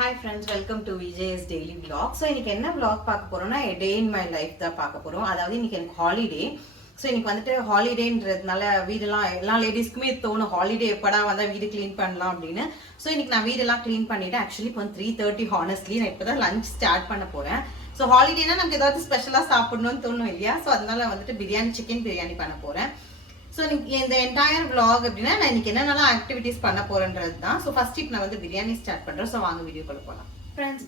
Hi friends, welcome to VJ's daily vlog. So இன்னைக்கு என்ன vlog பார்க்க போறோம்னா a day in my life தான் பார்க்க போறோம். அதாவது இன்னைக்கு எனக்கு ஹாலிடே. ஸோ இன்னைக்கு வந்துட்டு ஹாலிடேன்றதுனால வீடெல்லாம் எல்லா லேடிஸ்க்குமே தோணும் ஹாலிடே எப்படா வந்தால் வீடு க்ளீன் பண்ணலாம் அப்படின்னு. ஸோ இன்னைக்கு நான் வீடெல்லாம் க்ளீன் பண்ணிவிட்டு ஆக்சுவலி இப்போ 3:30 ஹானஸ்ட்லி நான் இப்போ தான் லஞ்ச் ஸ்டார்ட் பண்ண போகிறேன். ஸோ ஹாலிடேனா நமக்கு ஏதாவது ஸ்பெஷலாக சாப்பிடணும்னு தோணும் இல்லையா? ஸோ அதனால வந்துட்டு சிக்கன் பிரியாணி பண்ண போகிறேன். ஸோ இந்த என்டையர் vlog அப்படின்னா நான் இன்னைக்கு என்னென்னலாம் ஆக்டிவிட்டிஸ் பண்ண போறேன்றது தான். ஸோ ஃபர்ஸ்ட் இப்போ நான் வந்து பிரியாணி ஸ்டார்ட் பண்றேன். ஸோ வாங்க வீடியோக்குள்ள போகலாம். ஃப்ரெண்ட்ஸ்,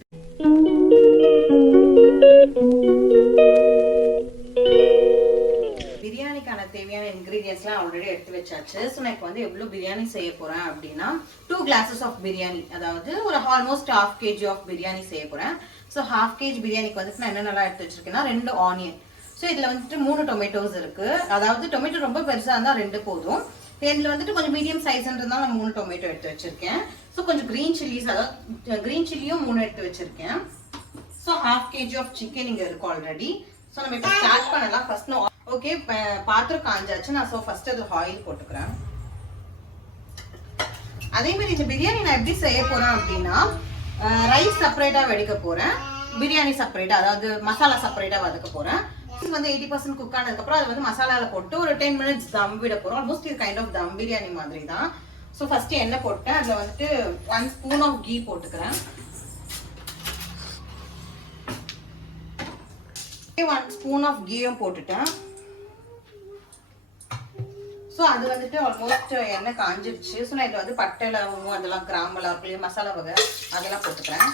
பிரியாணிக்கான தேவையான இன்கிரீடியன்ஸ்லாம் ஆல்ரெடி எடுத்து வச்சாச்சு. ஸோ நான் இப்போ வந்து எவ்வளோ பிரியாணி செய்ய போறேன் அப்படின்னா 2 glasses ஆஃப் பிரியாணி, அதாவது ஒரு ஆல்மோஸ்ட் 1/2 kg ஆஃப் பிரியாணி செய்ய போறேன். ஸோ 1/2 kg பிரியாணிக்கு வந்துட்டு நான் என்னென்னலாம் எடுத்து வச்சிருக்கேன்னா 2 ஆனியன். ஸோ இதில் வந்துட்டு 3 டொமேட்டோஸ் இருக்கு. அதாவது டொமேட்டோ ரொம்ப பெருசாக இருந்தால் 2 போதும். இதில் வந்துட்டு கொஞ்சம் மீடியம் சைஸ்ன்றதுனால நான் 3 டொமேட்டோ எடுத்து வச்சிருக்கேன். ஸோ கொஞ்சம் கிரீன் சில்லிஸ், அதாவது கிரீன் சில்லியும் 3 எடுத்து வச்சிருக்கேன். ஸோ 1/2 kg ஆஃப் சிக்கன் இங்கே இருக்கு ஆல்ரெடி. ஸோ நம்ம இப்போ ஸ்டார்ட் பண்ணலாம். ஃபர்ஸ்ட் ஓகே, பாத்திரம் காஞ்சாச்சு. நான் ஸோ ஃபர்ஸ்ட் அது ஆயில் போட்டுக்கிறேன். அதே மாதிரி இந்த பிரியாணி நான் எப்படி செய்ய போறேன் அப்படின்னா ரைஸ் செப்பரேட்டா வடிக்க போறேன், பிரியாணி செப்பரேட்டா, அதாவது மசாலா செப்பரேட்டா வதக்க போறேன். வந்து 80% குக் ஆனதுக்கு அப்புறம் அது வந்து மசாலால போட்டு ஒரு 10 minutes தம் விட போறோம். ஆல்மோஸ்ட் இது கைண்ட் ஆஃப் தம் பிரியாணி மாதிரி தான். ஸோ ஃபர்ஸ்ட் எண்ணெய் போட்டேன். அதுல வந்துட்டு 1 ஸ்பூன் ஆஃப் கீ போட்டுக்கிறேன். 1 ஸ்பூன் ஆஃப் கீயும் போட்டுட்டேன். ஸோ அது வந்துட்டு ஆல்மோஸ்ட் எண்ணெய் காஞ்சிருச்சு. ஸோ நான் இது வந்து பட்டை லவங்கம், அதெல்லாம் கிராம்பு, மசாலா வகை அதெல்லாம் போட்டுக்கிறேன்.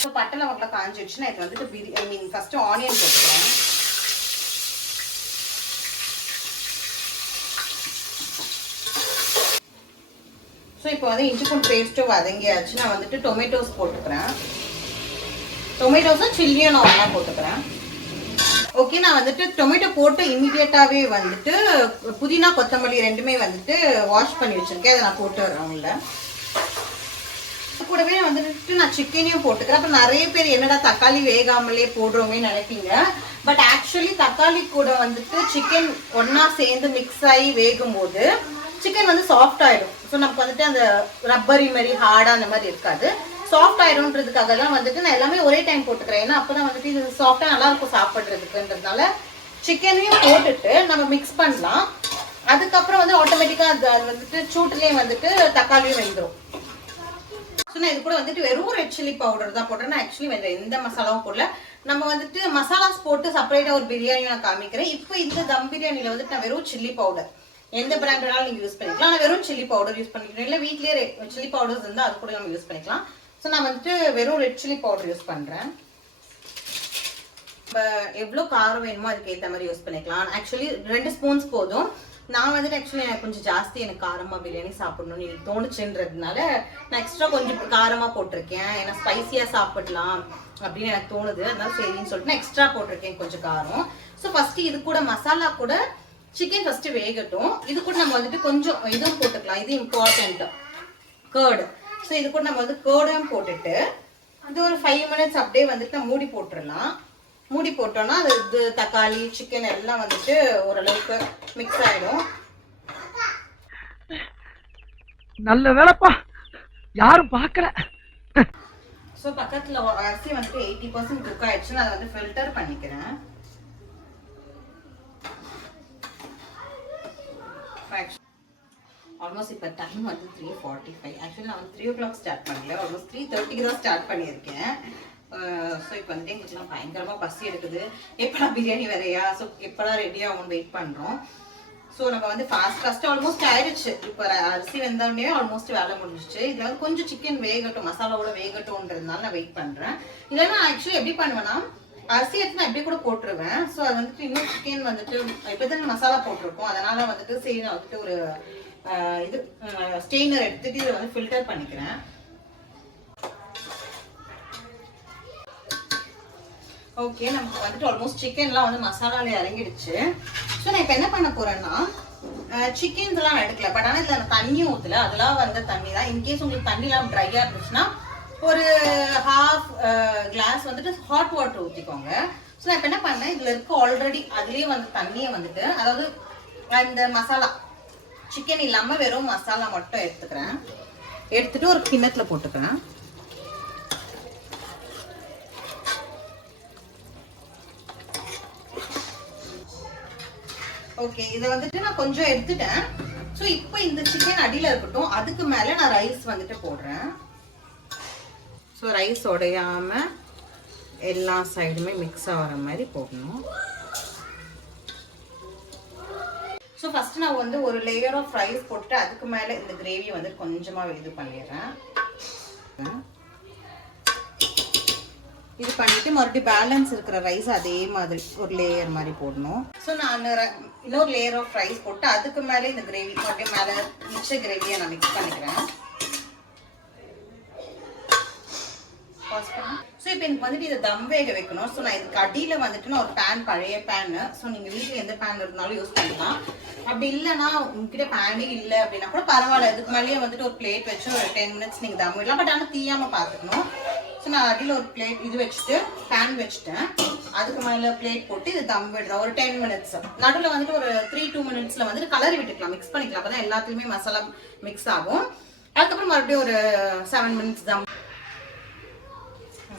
ஸோ பட்டை லவங்கெல்லாம் காஞ்சிருச்சு. நான் இது வந்துட்டு ஃபர்ஸ்ட் ஆனியன் போட்டுக்கிறேன். ஸோ இப்போ வந்து இஞ்சி பூண்டு பேஸ்ட்டும் வதங்கியாச்சு. நான் வந்துட்டு டொமேட்டோஸ் போட்டுக்கிறேன். டொமேட்டோஸும் சில்லியும் நான் ஒன்றா போட்டுக்கிறேன். ஓகே, நான் வந்துட்டு டொமேட்டோ போட்டு இமீடியட்டாகவே வந்துட்டு புதினா கொத்தமல்லி ரெண்டுமே வந்துட்டு வாஷ் பண்ணி வச்சுருக்கேன். அதை நான் போட்டு வரேன். உள்ள கூடவே வந்துட்டு நான் சிக்கனையும் போட்டுக்கிறேன். அப்போ நிறைய பேர் என்னடா தக்காளி வேகாமலே போடுறோமே நினைப்பீங்க. பட் ஆக்சுவலி தக்காளி கூட வந்துட்டு சிக்கன் ஒன்னா சேர்ந்து மிக்ஸ் ஆகி வேகும் போது சிக்கன் வந்து சாஃப்ட் ஆயிடும். ஸோ நமக்கு வந்துட்டு அந்த ரப்பரி மாதிரி ஹார்டா அந்த மாதிரி இருக்காது. சாஃப்ட் ஆயிடும்ன்றதுக்காக தான் வந்துட்டு நான் எல்லாமே ஒரே டைம் போட்டுக்கிறேன். ஏன்னா அப்பதான் வந்துட்டு இது சாஃப்டா நல்லா இருக்கும் சாப்பிட்றதுக்குன்றதுனால சிக்கனையும் போட்டுட்டு நம்ம மிக்ஸ் பண்ணலாம். அதுக்கப்புறம் வந்து ஆட்டோமேட்டிக்கா அது வந்துட்டு சூட்டுலேயே வந்துட்டு தக்காளியும் வெந்துடும். ஸோ நான் இது கூட வந்துட்டு வெறும் ரெட் சில்லி பவுடர் தான் போடுறேன். நான் ஆக்சுவலி வேற எந்த மசாலாவும் போடல. நம்ம வந்துட்டு மசாலாஸ் போட்டு செப்பரேட்டா ஒரு பிரியாணி நான் காமிக்கிறேன். இப்போ இந்த தம் பிரியாணியில வந்துட்டு நான் வெறும் சில்லி பவுடர், எந்த பிராண்டாலும் நீங்க யூஸ் பண்ணிக்கலாம். நான் வெறும் சில்லி பவுடர் யூஸ் பண்ணிக்கிறேன். இல்லை வீட்லயே சில்லி பவுடர்ஸ் இருந்தால் அது கூட நம்ம யூஸ் பண்ணிக்கலாம். ஸோ நான் வந்துட்டு வெறும் ரெட் சில்லி பவுடர் யூஸ் பண்றேன். இப்போ எவ்வளோ காரம் வேணுமோ அதுக்கு ஏற்ற மாதிரி யூஸ் பண்ணிக்கலாம். ஆக்சுவலி 2 ஸ்பூன்ஸ் போதும். நான் வந்துட்டு ஆக்சுவலி எனக்கு கொஞ்சம் ஜாஸ்தி எனக்கு காரமாக பிரியாணி சாப்பிடணும்னு எனக்கு தோணுச்சுன்றதுனால நான் எக்ஸ்ட்ரா கொஞ்சம் காரமாக போட்டிருக்கேன். ஏன்னா ஸ்பைசியாக சாப்பிடலாம் அப்படின்னு எனக்கு தோணுது. அதனால சரின்னு சொல்லிட்டு நான் எக்ஸ்ட்ரா போட்டிருக்கேன் கொஞ்சம் காரம். ஸோ ஃபர்ஸ்ட் இது கூட மசாலா கூட சிக்கன் ஃபர்ஸ்ட் வேகட்டும். இது கூட நம்ம வந்துட்டு கொஞ்சம் இதுவும் போட்டுக்கலாம். இது இம்பார்ட்டன்ட், கர்டு. ஸோ இது கூட நம்ம வந்து கர்டும் போட்டுட்டு இது ஒரு 5 minutes அப்படியே வந்துட்டு நம்ம மூடி போட்டுடலாம். மூடி போட்டோம்னா அது இது தக்காளி சிக்கன் எல்லாம் வந்துட்டு ஓரளவுக்கு மிக்ஸ் ஆயிடும். நல்ல வேலைப்பா, யாரும் பார்க்கல. ஸோ பக்கத்துல அரிசி வந்துட்டு 80% குக் ஆயிடுச்சு. நான் அதை வந்து ஃபில்டர் பண்ணிக்கிறேன். ஆல்மோஸ்ட் இப்போ டைம் வந்து 3:45. ஆக்சுவலி நான் வந்து 3 o'clock ஸ்டார்ட் பண்ணல, ஆல்மோஸ்ட் 3:30 தான் ஸ்டார்ட் பண்ணியிருக்கேன். ஸோ இப்போ வந்துட்டு எங்களுக்குலாம் பயங்கரமாக பசி எடுக்குது. எப்படா பிரியாணி வேறையா, ஸோ எப்படா ரெடி ஆகும்னு வெயிட் பண்ணுறோம். ஸோ நம்ம வந்து ஃபர்ஸ்ட் ஆல்மோஸ்ட் ஆயிடுச்சு. இப்போ அரிசி வெந்தோடனே ஆல்மோஸ்ட் வேலை முடிஞ்சிச்சு. இதில் வந்து கொஞ்சம் சிக்கன் வேகட்டும், மசாலாவோட வேகட்டும்ன்றதுனால நான் வெயிட் பண்ணுறேன். இல்லைன்னா ஆக்சுவலி எப்படி பண்ணுவேன்னா அரிசி எடுத்து நான் எப்படி கூட போட்டுருவேன். ஸோ அது வந்துட்டு இன்னும் சிக்கன் வந்துட்டு இப்போ தான் மசாலா போட்டிருக்கோம். அதனால வந்துட்டு சரி நான் வந்துட்டு ஒரு இது ஸ்டெயினர் எடுத்துட்டு இதை வந்து ஃபில்டர் பண்ணிக்கிறேன். ஓகே, நமக்கு வந்துட்டு ஆல்மோஸ்ட் சிக்கன்லாம் வந்து மசாலால இறங்கிடுச்சு. ஸோ நான் இப்போ என்ன பண்ண போறேன்னா சிக்கன்ஸ் எல்லாம் எடுக்கல. பட் ஆனால் இதில் தண்ணியும் ஊற்றல, அதெல்லாம் வந்த தண்ணி தான். இன்கேஸ் உங்களுக்கு தண்ணிலாம் ட்ரையாக இருந்துச்சுன்னா ஒரு 1/2 glass வந்துட்டு ஹாட் வாட்டர் ஊற்றிக்கோங்க. ஸோ நான் இப்போ என்ன பண்ணேன், இதில் இருக்க ஆல்ரெடி அதுலேயே வந்து தண்ணியை வந்துட்டு, அதாவது அந்த மசாலா சிக்கன் இல்லாமல் வெறும் மசாலா மட்டும் எடுத்துக்கிறேன். எடுத்துட்டு ஒரு கிண்ணத்தில் போட்டுக்கிறேன். ஓகே, இதை வந்துட்டு நான் கொஞ்சம் எடுத்துட்டேன். ஸோ இப்போ இந்த சிக்கன் அடியில் இருக்கட்டும். அதுக்கு மேலே நான் ரைஸ் வந்துட்டு போடுறேன். ஸோ ரைஸ் உடையாமல் எல்லா சைடுமே மிக்ஸ் ஆகிற மாதிரி போடணும். ஸோ ஃபஸ்ட்டு நான் வந்து ஒரு லேயர் ஆஃப் ரைஸ் போட்டுட்டு அதுக்கு மேலே இந்த கிரேவி வந்து கொஞ்சமாக இது பண்ணிடுறேன். இது பண்ணிவிட்டு மறுபடியும் பேலன்ஸ் இருக்கிற ரைஸ் அதே மாதிரி ஒரு லேயர் மாதிரி போடணும். ஸோ நான் இன்னொரு லேயர் ஆஃப் ரைஸ் போட்டு அதுக்கு மேலே இந்த கிரேவி மறுபடியும் மேலே மிச்ச கிரேவியை நான் மிக்ஸ் பண்ணிக்கிறேன். ஸோ இப்போ எனக்கு வந்துட்டு இதை தம் வேக வைக்கணும். ஸோ நான் இதுக்கு அடியில் வந்துட்டு நான் ஒரு பேன், பழைய பேனு. ஸோ நீங்கள் வீட்டில் எந்த பேன் இருந்தாலும் யூஸ் பண்ணிக்கலாம். அப்படி இல்லைன்னா உங்ககிட்ட பேனே இல்லை அப்படின்னா கூட பரவாயில்ல. இதுக்கு மேலேயே வந்துட்டு ஒரு பிளேட் வச்சு ஒரு 10 minutes நீங்கள் தம் விடலாம். பட் ஆனால் தீயாமல் பார்த்துக்கணும். ஸோ நான் அடியில் ஒரு பிளேட் இது வச்சுட்டு பேன் வச்சுட்டேன். அதுக்கு மேலே பிளேட் போட்டு இது தம் விடுறேன் ஒரு 10 minutes. நடுவில் வந்துட்டு ஒரு 3-2 minutes வந்துட்டு கலரி விட்டுக்கலாம், மிக்ஸ் பண்ணிக்கலாம். அப்போ தான் எல்லாத்துலேயுமே மசாலா மிக்ஸ் ஆகும். அதுக்கப்புறம் மறுபடியும் ஒரு 7 minutes தம்.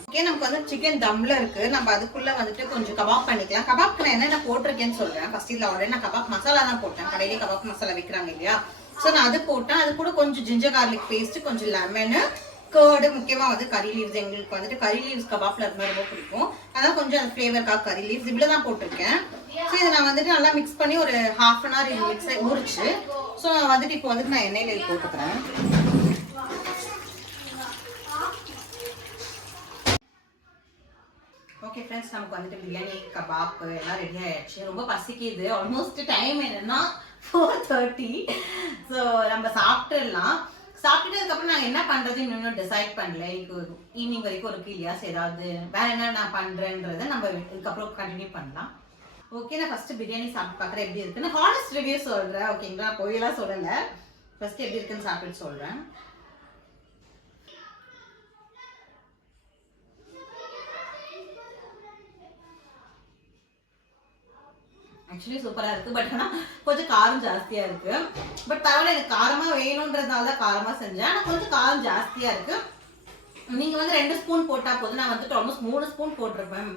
ஓகே, நமக்கு வந்து சிக்கன் தம்ல இருக்கு. நம்ம அதுக்குள்ள வந்துட்டு கொஞ்சம் கபாப் பண்ணிக்கலாம். கபாப்க்கு நான் என்னென்ன போட்டிருக்கேன்னு சொல்றேன். ஃபர்ஸ்ட் இதில் ஆல்ரெடி நான் கபாப் மசாலா தான் போட்டேன். கடையிலேயே கபாப் மசாலா விற்கிறாங்க இல்லையா? ஸோ நான் அது போட்டேன். அது கூட கொஞ்சம் ஜிஞ்சர் கார்லிக் பேஸ்ட், கொஞ்சம் லெமனு, கேர்டு, முக்கியமாக வந்து கறி லீவ்ஸ். எங்களுக்கு வந்துட்டு கறி லீவ்ஸ் கபாப்ல இருந்தால் ரொம்ப பிடிக்கும். அதான் கொஞ்சம் அந்த ஃப்ளேவருக்காக கறி லீவ்ஸ் இவ்வளோ தான் போட்டிருக்கேன். ஸோ இதை நான் வந்துட்டு நல்லா மிக்ஸ் பண்ணி ஒரு 1/2 an hour இது மிக்ஸ் ஊறிச்சு. ஸோ நான் வந்துட்டு இப்போ வந்துட்டு நான் எண்ணெயில் இது போட்டுக்கிறேன். ஓகே ஃப்ரெண்ட்ஸ், நமக்கு வந்துட்டு பிரியாணி கபாப் எல்லாம் ரெடி ஆயிடுச்சு. ரொம்ப பசிக்குது. ஆல்மோஸ்ட் டைம் என்னன்னா 4:30. ஸோ நம்ம சாப்பிட்டுடலாம். சாப்பிட்டுட்டு அதுக்கப்புறம் நான் என்ன பண்றதுன்னு இன்னும் டிசைட் பண்ணல. ஈவினிங் வரைக்கும் ஒரு கிளியாஸ் ஏதாவது வேற என்ன நான் பண்றேன்றதை நம்ம இதுக்கப்புறம் கண்டினியூ பண்ணலாம். ஓகே, நான் ஃபர்ஸ்ட் பிரியாணி சாப்பிட்டு பார்க்குறேன் எப்படி இருக்குன்னு. ஹானஸ்ட் ரிவ்யூ சொல்றேன். ஓகேங்களா, போயெல்லாம் சொல்லலை. ஃபர்ஸ்ட் எப்படி இருக்குன்னு சாப்பிட்டு சொல்றேன். ஆக்சுவலி சூப்பராக இருக்குது. பட் ஆனால் கொஞ்சம் காரம் ஜாஸ்தியாக இருக்குது. பட் பரவாயில்ல, எனக்கு காரமாக வேணுன்றதுனால தான் காரமாக செஞ்சேன். ஆனால் கொஞ்சம் காரம் ஜாஸ்தியாக இருக்குது. நீங்கள் வந்து 2 ஸ்பூன் போட்டால் போதும். நான் வந்துட்டு ஆல்மோஸ்ட் 3 ஸ்பூன் போட்டிருப்பேன்.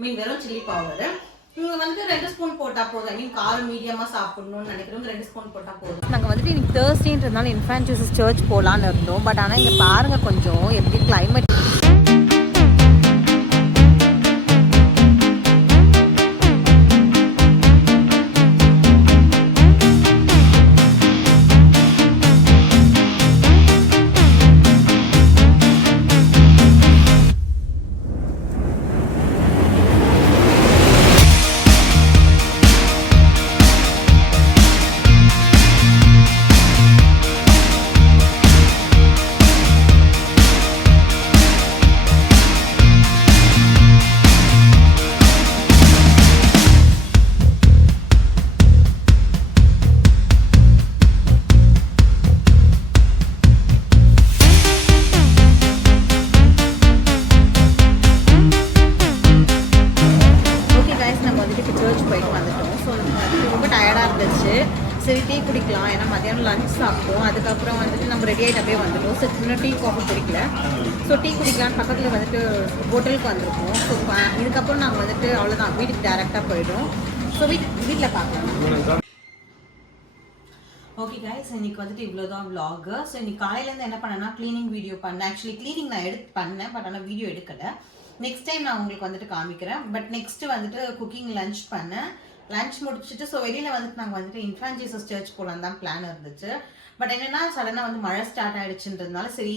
மீன் வெறும் சில்லி பவுடர். நீங்கள் வந்துட்டு 2 ஸ்பூன் போட்டால் போதும். ஐ மீன் காரம் மீடியமாக சாப்பிடணும்னு நினைக்கிறவங்க 2 ஸ்பூன் போட்டால் போதும். நாங்கள் வந்துட்டு இன்னைக்கு தேர்ஸ்டேன்றதுனால இன்ஃபேன்ட் ஜீசஸ் சர்ச் போகலான்னு இருந்தோம். பட் ஆனால் இங்கே பாருங்கள் கொஞ்சம் எப்படி கிளைமேட். சரி டீ குடிக்கலாம். ஏன்னா மதியானம் லஞ்ச் சாப்பிட்டோம். அதுக்கப்புறம் வந்துட்டு நம்ம ரெடி ஆகிட்டு அப்படியே வந்துட்டோம். ஸோ இன்னும் டீ காஃபி குடிக்கல. ஸோ டீ குடிக்கலான்னு பக்கத்தில் வந்துட்டு ஹோட்டலுக்கு வந்திருக்கோம். ஸோ இதுக்கப்புறம் நாங்கள் வந்துட்டு அவ்வளோதான், வீட்டுக்கு டேரெக்டாக போயிடும். ஸோ வீட்டில் பார்க்கலாம். ஓகே கைஸ், இன்னைக்கு வந்துட்டு இவ்வளோதான் விலாகு. ஸோ இன்னைக்கு காலையிலேருந்து என்ன பண்ணேன்னா க்ளீனிங் வீடியோ பண்ணேன். ஆக்சுவலி க்ளீனிங் நான் பண்ணேன், பட் ஆனால் வீடியோ எடுக்கலை. நெக்ஸ்ட் டைம் நான் உங்களுக்கு வந்துட்டு காமிக்கிறேன். பட் நெக்ஸ்ட்டு வந்துட்டு குக்கிங் லஞ்ச் பண்ணேன். லஞ்ச் முடிச்சுட்டு ஸோ வெளியில் வந்துட்டு நாங்கள் வந்துட்டு இன்ஃபேன்ட் ஜீசஸ் சர்ச் போகலான்னு தான் பிளான் இருந்துச்சு. பட் என்னென்னா சடனாக வந்து மழை ஸ்டார்ட் ஆகிடுச்சுன்றதுனால சரி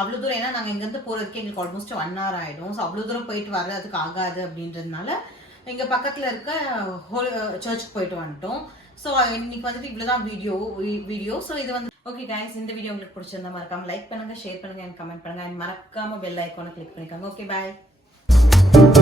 அவ்வளோ தூரம், ஏன்னா நாங்கள் இங்கேருந்து போகிறதுக்கு எங்களுக்கு ஆல்மோஸ்ட் 1 hour ஆகிடும். ஸோ அவ்வளோ தூரம் போயிட்டு வர அதுக்கு ஆகாது அப்படின்றதுனால எங்கள் பக்கத்தில் இருக்க சர்ச்சுக்கு போயிட்டு வந்துட்டோம். ஸோ இன்னைக்கு வந்துட்டு இவ்வளோதான் வீடியோ. ஸோ இது வந்து ஓகே கைஸ், இந்த வீடியோ உங்களுக்கு பிடிச்சிருந்தா மறக்காமல் லைக் பண்ணுங்கள், ஷேர் பண்ணுங்கள், அண்ட் கமெண்ட் பண்ணுங்கள், அண்ட் மறக்காமல் பெல் ஐக்கானை கிளிக் பண்ணிக்கோங்க. ஓகே, பாய்.